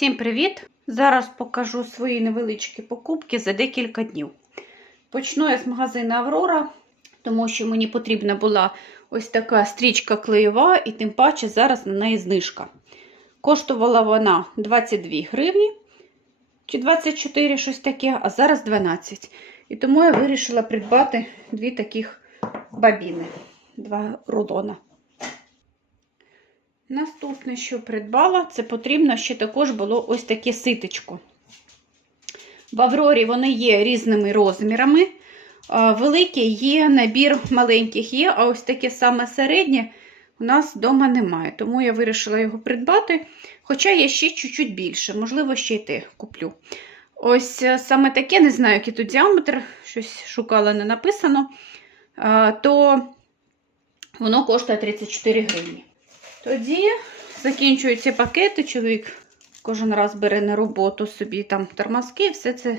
Всім привіт! Зараз покажу свої невеличкі покупки за декілька днів. Почну я з магазину Аврора, тому що мені потрібна була ось така стрічка клеєва, і тим паче зараз на неї знижка. Коштувала вона 22 гривні чи 24 щось таке, а зараз 12. І тому я вирішила придбати дві таких бабіни, два рулона. Наступне, що придбала, це потрібно ще також було ось таке ситечко. В Аврорі вони є різними розмірами. Великі є, набір маленьких є, а ось таке саме середнє у нас вдома немає. Тому я вирішила його придбати. Хоча є ще чуть-чуть більше, можливо, ще й те куплю. Ось е, саме таке, не знаю, який тут діаметр, щось шукала, не написано, то воно коштує 34 гривні. Тоді закінчуються пакети. Чоловік кожен раз бере на роботу собі там тормозки, все це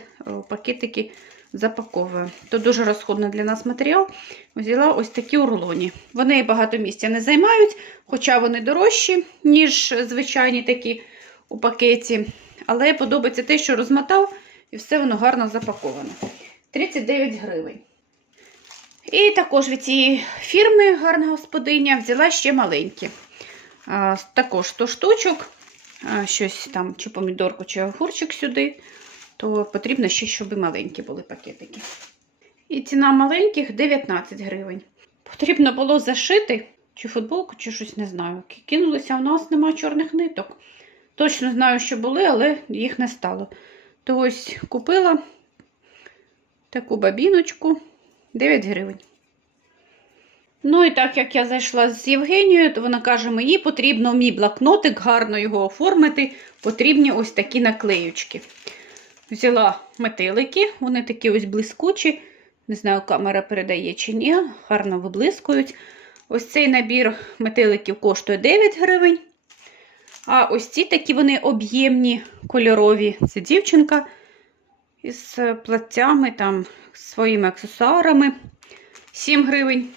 пакетики запаковує. То дуже розходний для нас матеріал. Взяла ось такі у. Вони багато місця не займають, хоча вони дорожчі, ніж звичайні такі у пакеті. Але подобається те, що розмотав, і все воно гарно запаковано. 39 гривень. І також від цієї фірми гарна господиня взяла ще маленькі. Також 100 штучок, щось там, чи помідорку, чи огурчик сюди, то потрібно ще, щоб маленькі були пакетики. І ціна маленьких 19 гривень. Потрібно було зашити, чи футболку, чи щось не знаю. Кинулися, у нас нема чорних ниток. Точно знаю, що були, але їх не стало. То ось купила таку бабіночку 9 гривень. Ну і так як я зайшла з Євгенією, то вона каже, мені потрібно мій блокнотик, гарно його оформити, потрібні ось такі наклеючки. Взяла метелики, вони такі ось блискучі. Не знаю, камера передає чи ні, гарно виблискують. Ось цей набір метеликів коштує 9 гривень. А ось ці такі вони об'ємні, кольорові. Це дівчинка із платтями, там, своїми аксесуарами 7 гривень.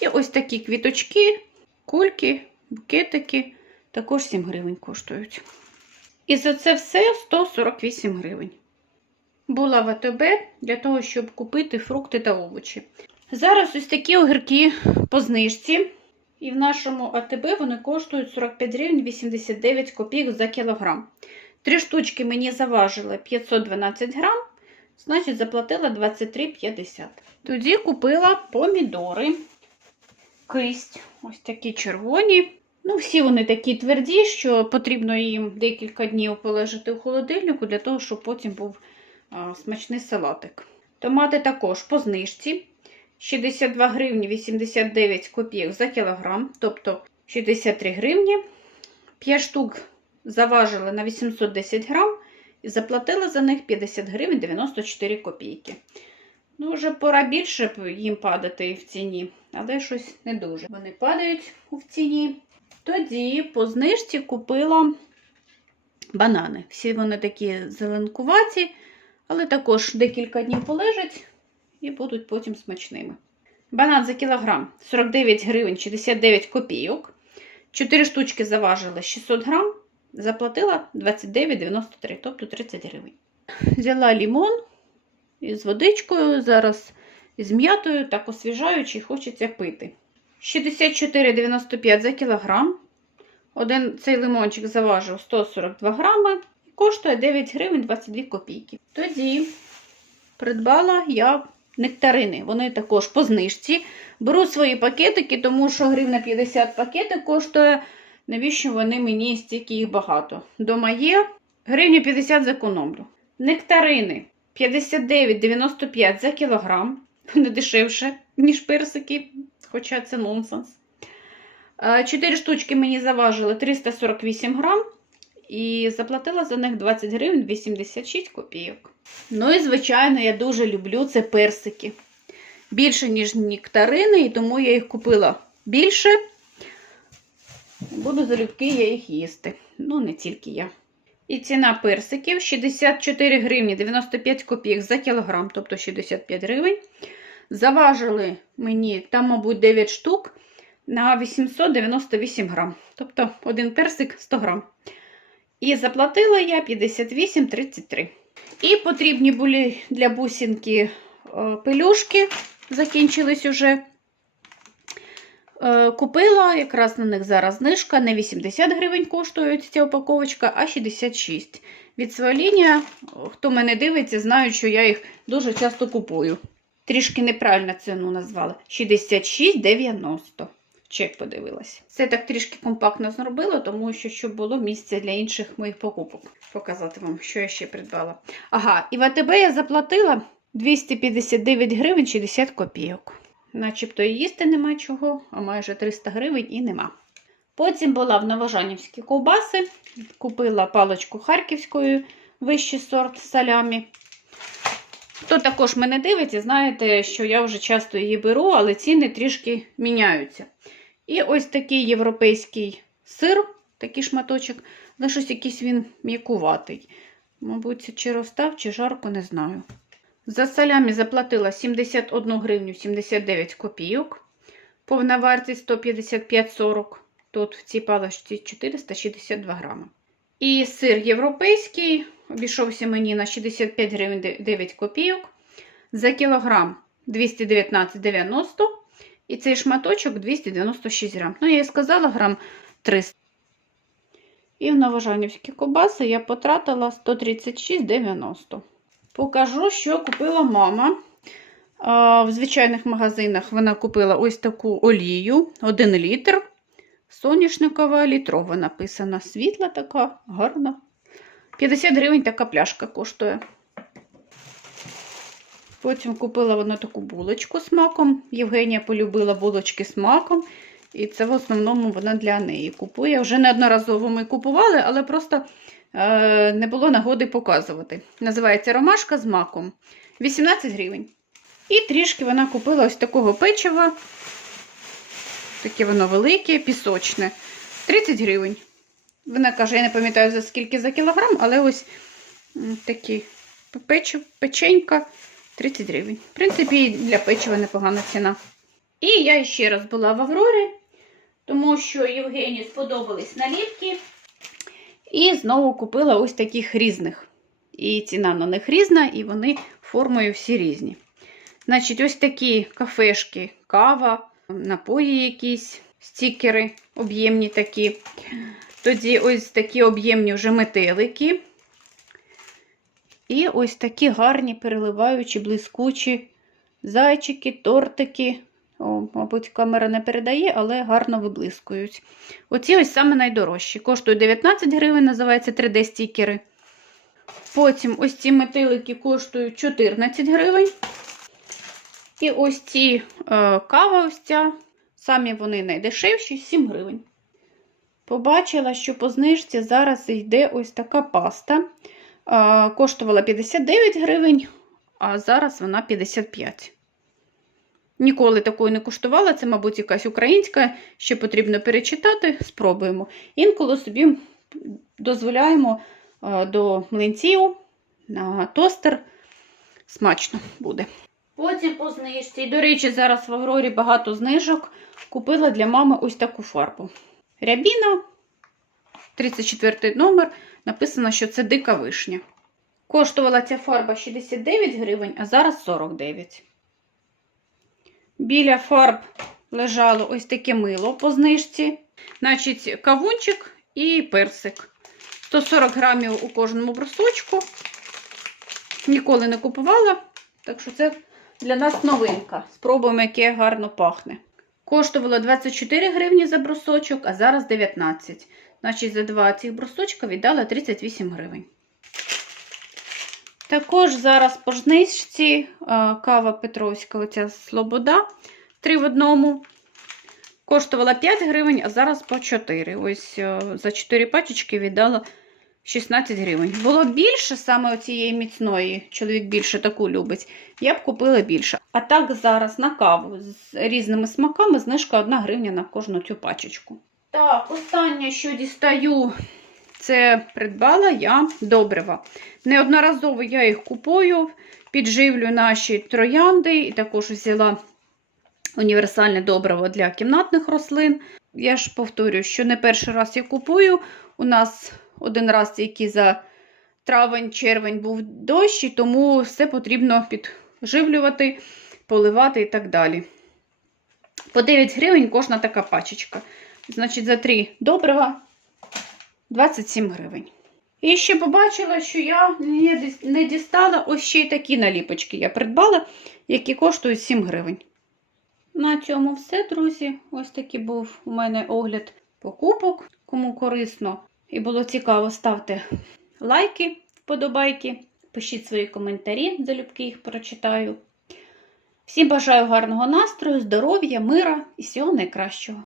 І ось такі квіточки, кульки, букетики також 7 гривень коштують. І за це все 148 гривень. Була в АТБ для того, щоб купити фрукти та овочі. Зараз ось такі огірки по знижці. І в нашому АТБ вони коштують 45 гривень 89 копійок за кілограм. Три штучки мені заважили 512 грам, значить заплатила 23,50. Тоді купила помідори кисть. Ось такі червоні. Ну, всі вони такі тверді, що потрібно їм декілька днів полежати в холодильнику, для того, щоб потім був а, смачний салатик. Томати також по знижці. 62 гривні 89 копійок за кілограм, тобто 63 гривні. 5 штук заважили на 810 грам і заплатила за них 50 гривень 94 копійки. Ну, вже пора більше їм падати в ціні, але щось не дуже. Вони падають в ціні. Тоді по знижці купила банани. Всі вони такі зеленкуваті, але також декілька днів полежать і будуть потім смачними. Банан за кілограм 49 гривень 69 копійок. 4 штучки заважила 600 грам, заплатила 29,93, тобто 30 гривень. Взяла лімон із водичкою, зараз із м'ятою, так освіжаючи, хочеться пити. 64,95 за кілограм. Один цей лимончик заважив 142 грами коштує 9 гривень 22 копійки. Тоді придбала я нектарини. Вони також по знижці. Беру свої пакетики, тому що гривна 50 пакетик коштує. Навіщо вони мені стільки їх багато? Дома є, гривню 50 зекономлю. Нектарини 59,95 за кілограм. Вони дешевше, ніж персики, хоча це нонсенс. 4 штучки мені заважили 348 грам. І заплатила за них 20 гривень 86 копійок. Ну і, звичайно, я дуже люблю це персики. Більше, ніж нектарини, і тому я їх купила більше. Буду залюбки я їх їсти. Ну, не тільки я. І ціна персиків 64 гривні 95 копійок за кілограм, тобто 65 гривень. Заважили мені там, мабуть, 9 штук на 898 грам. Тобто один персик 100 грам. І заплатила я 58,33. І потрібні були для бусинки е, пелюшки, закінчились уже. Е, Купила, якраз на них зараз знижка, не 80 гривень коштує ця упаковочка, а 66. Від сваління, хто мене дивиться, знають, що я їх дуже часто купую. Трішки неправильно ціну назвала. 66,90. Чек подивилась. Це так трішки компактно зробила, тому що щоб було місце для інших моїх покупок. Показати вам, що я ще придбала. Ага, і в АТБ я заплатила 259 гривень 60 копійок. Начебто і їсти нема чого, а майже 300 гривень і нема. Потім була в Новожанівські ковбаси, купила паличку харківської, вищий сорт салямі. Хто також мене дивиться, знаєте, що я вже часто її беру, але ціни трішки міняються. І ось такий європейський сир, такий шматочок, але щось якийсь він м'якуватий. Мабуть, чи розстав, чи жарко, не знаю. За салямі заплатила 71 гривню 79 копійок. Повна вартість 155,40. Тут в цій паличці 462 грами. І сир європейський обійшовся мені на 65 гривень 9 копійок. За кілограм 219,90. І цей шматочок 296 грам. Ну, я і сказала, грам 300. І в новожанівські кобаси я потратила 136,90. Покажу, що купила мама. В звичайних магазинах вона купила ось таку олію 1 літр. Соняшникова літрова написана. Світла така, гарна. 50 гривень така пляшка коштує. Потім купила вона таку булочку з маком. Євгенія полюбила булочки з маком. І це в основному вона для неї купує. Вже неодноразово ми купували, але просто не було нагоди показувати. Називається ромашка з маком. 18 гривень. І трішки вона купила ось такого печива. Таке воно велике, пісочне. 30 гривень. Вона каже, я не пам'ятаю за скільки за кілограм, але ось такі печив, печенька 30 гривень. В принципі, для печива непогана ціна. І я ще раз була в Аврорі, тому що Євгенії сподобались наліпки. І знову купила ось таких різних. І ціна на них різна, і вони формою всі різні. Значить, ось такі кафешки, кава, напої якісь, стікери об'ємні такі. Тоді ось такі об'ємні вже метелики. І ось такі гарні переливаючі, блискучі зайчики, тортики. О, мабуть, камера не передає, але гарно виблискують. Оці ось саме найдорожчі. Коштують 19 гривень, називається 3D-стікери. Потім ось ці метелики коштують 14 гривень. І ось ці е, кава, ось ця, самі вони найдешевші, 7 гривень. Побачила, що по знижці зараз йде ось така паста. Е, коштувала 59 гривень, а зараз вона 55. Ніколи такої не куштувала, це, мабуть, якась українська, ще потрібно перечитати, спробуємо. Інколи собі дозволяємо е, до млинців на тостер. Смачно буде. Потім по знижці. До речі, зараз в Аврорі багато знижок. Купила для мами ось таку фарбу. Рябіна, 34 номер. Написано, що це дика вишня. Коштувала ця фарба 69 гривень, а зараз 49. Біля фарб лежало ось таке мило по знижці. Значить, кавунчик і персик. 140 грамів у кожному брусочку. Ніколи не купувала, так що це для нас новинка. Спробуємо, яке гарно пахне. Коштувало 24 гривні за брусочок, а зараз 19. Значить, за два цих брусочка віддала 38 гривень. Також зараз по жничці кава Петровська, оця Слобода 3 в одному. Коштувала 5 гривень, а зараз по 4. Ось е, за 4 пачечки віддала 16 гривень. Було більше саме цієї міцної, чоловік більше таку любить, я б купила більше. А так зараз на каву з різними смаками знижка 1 гривня на кожну цю пачечку. Так, останнє, що дістаю, це придбала я добрива. Неодноразово я їх купую, підживлю наші троянди і також взяла універсальне добриво для кімнатних рослин. Я ж повторюю, що не перший раз я купую. У нас один раз, який за травень-червень був дощ, і тому все потрібно підживлювати, поливати і так далі. По 9 гривень кожна така пачечка. Значить, за 3 добрива 27 гривень. І ще побачила, що я не дістала ось ще й такі наліпочки. Я придбала, які коштують 7 гривень. На цьому все, друзі. Ось такий був у мене огляд покупок. Кому корисно і було цікаво, ставте лайки, вподобайки, пишіть свої коментарі, залюбки їх прочитаю. Всім бажаю гарного настрою, здоров'я, мира і всього найкращого.